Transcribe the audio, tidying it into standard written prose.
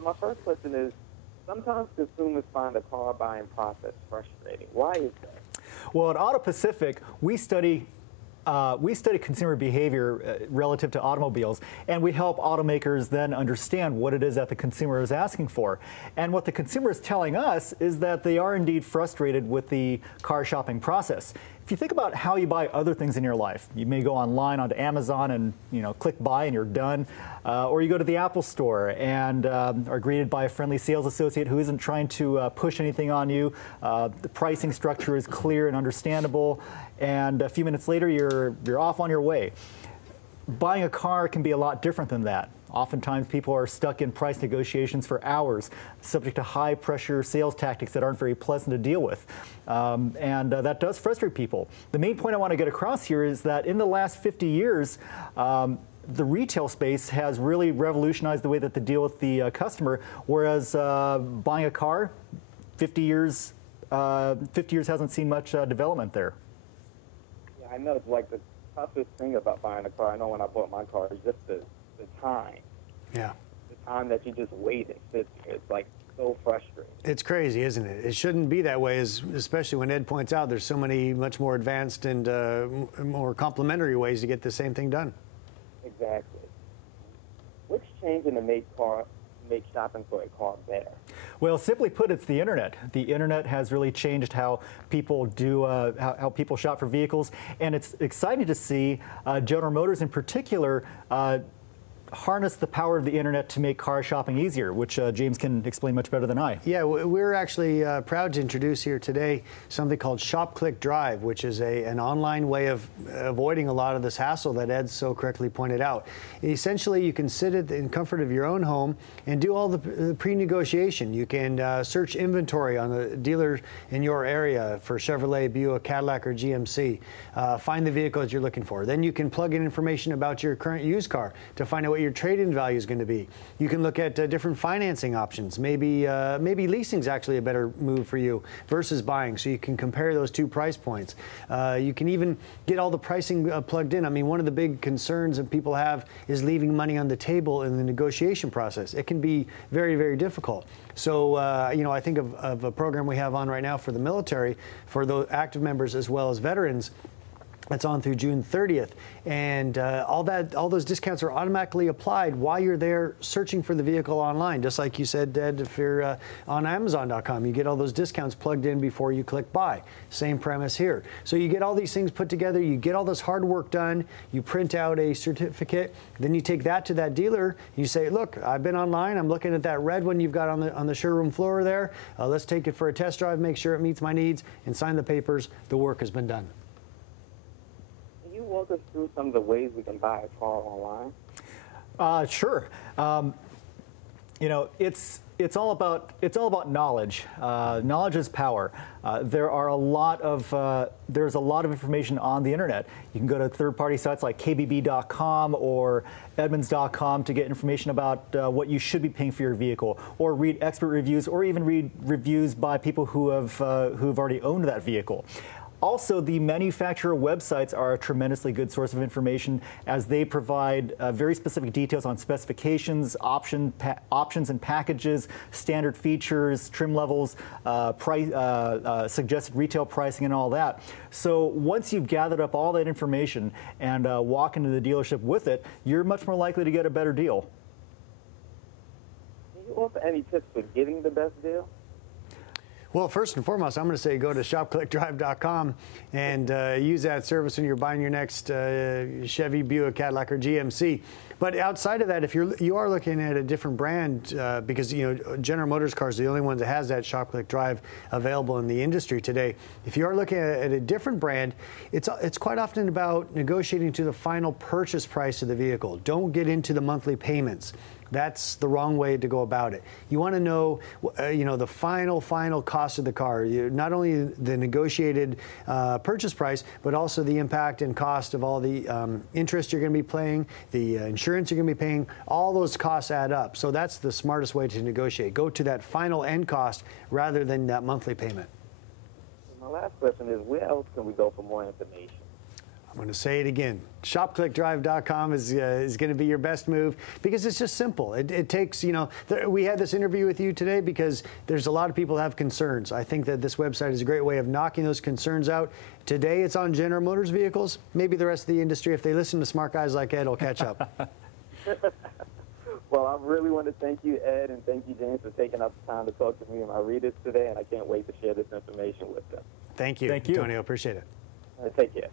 So my first question is, sometimes consumers find the car buying process frustrating. Why is that? Well, at Auto Pacific, we study consumer behavior relative to automobiles, and we help automakers then understand what it is that the consumer is asking for. And what the consumer is telling us is that they are indeed frustrated with the car shopping process. If you think about how you buy other things in your life, you may go online onto Amazon and click buy and you're done, or you go to the Apple Store and are greeted by a friendly sales associate who isn't trying to push anything on you. The pricing structure is clear and understandable, and a few minutes later you're off on your way. Buying a car can be a lot different than that. Oftentimes people are stuck in price negotiations for hours, subject to high pressure sales tactics that aren't very pleasant to deal with. And that does frustrate people. The main point I want to get across here is that in the last 50 years, the retail space has really revolutionized the way that they deal with the customer, whereas buying a car, 50 years hasn't seen much development there. Yeah, I know it's like the toughest thing about buying a car. I know when I bought my car, it's just the time. Yeah. The time that you just waited. It's like so frustrating. It's crazy, isn't it? It shouldn't be that way, especially when Ed points out there's so many much more advanced and more complementary ways to get the same thing done. Exactly. Which change in the make shopping for a car better? Well, simply put, it's the internet. The internet has really changed how people do, how people shop for vehicles, and it's exciting to see General Motors in particular harness the power of the internet to make car shopping easier, which James can explain much better than I. Yeah, we're actually proud to introduce here today something called Shop Click Drive, which is an online way of avoiding a lot of this hassle that Ed so correctly pointed out. Essentially, you can sit in comfort of your own home and do all the pre-negotiation. You can search inventory on the dealer in your area for Chevrolet, Buick, Cadillac, or GMC. Find the vehicles you're looking for. Then you can plug in information about your current used car to find out what your trade-in value is going to be. You can look at different financing options. Maybe leasing is actually a better move for you versus buying, so you can compare those two price points. You can even get all the pricing plugged in. I mean, one of the big concerns that people have is leaving money on the table in the negotiation process. It can be very, very difficult. So, I think of a program we have on right now for the military, for the active members as well as veterans. That's on through June 30th, and all those discounts are automatically applied while you're there searching for the vehicle online. Just like you said, Ed, if you're on Amazon.com, you get all those discounts plugged in before you click buy. Same premise here. So you get all these things put together, you get all this hard work done, you print out a certificate, then you take that to that dealer, you say, look, I've been online, I'm looking at that red one you've got on the showroom floor there, let's take it for a test drive, make sure it meets my needs, and sign the papers. The work has been done. Walk us through some of the ways we can buy a car online? Sure. It's all about knowledge. Knowledge is power. There's a lot of information on the internet. You can go to third-party sites like KBB.com or Edmunds.com to get information about what you should be paying for your vehicle, or read expert reviews, or even read reviews by people who've already owned that vehicle. Also, the manufacturer websites are a tremendously good source of information, as they provide very specific details on specifications, options and packages, standard features, trim levels, suggested retail pricing, and all that. So once you've gathered up all that information and walk into the dealership with it, you're much more likely to get a better deal. Can you offer any tips for getting the best deal? Well, first and foremost, I'm going to say go to shopclickdrive.com and use that service when you're buying your next Chevy, Buick, Cadillac, or GMC. But outside of that, if you are looking at a different brand, because General Motors cars are the only ones that has that Shop Click Drive available in the industry today. If you are looking at a different brand, it's quite often about negotiating to the final purchase price of the vehicle. Don't get into the monthly payments. That's the wrong way to go about it. You want to know, the final cost of the car. Not only the negotiated purchase price, but also the impact and cost of all the interest you're going to be paying, the insurance you're going to be paying. All those costs add up. So that's the smartest way to negotiate. Go to that final end cost rather than that monthly payment. My last question is, where else can we go for more information? I'm going to say it again. ShopClickDrive.com is going to be your best move because it's just simple. It takes, you know, we had this interview with you today because there's a lot of people that have concerns. I think that this website is a great way of knocking those concerns out. Today it's on General Motors vehicles. Maybe the rest of the industry, if they listen to smart guys like Ed, will catch up. Well, I really want to thank you, Ed, and thank you, James, for taking up the time to talk to me and my readers today, and I can't wait to share this information with them. Thank you, Thank you. Antonio. Appreciate it. Take care.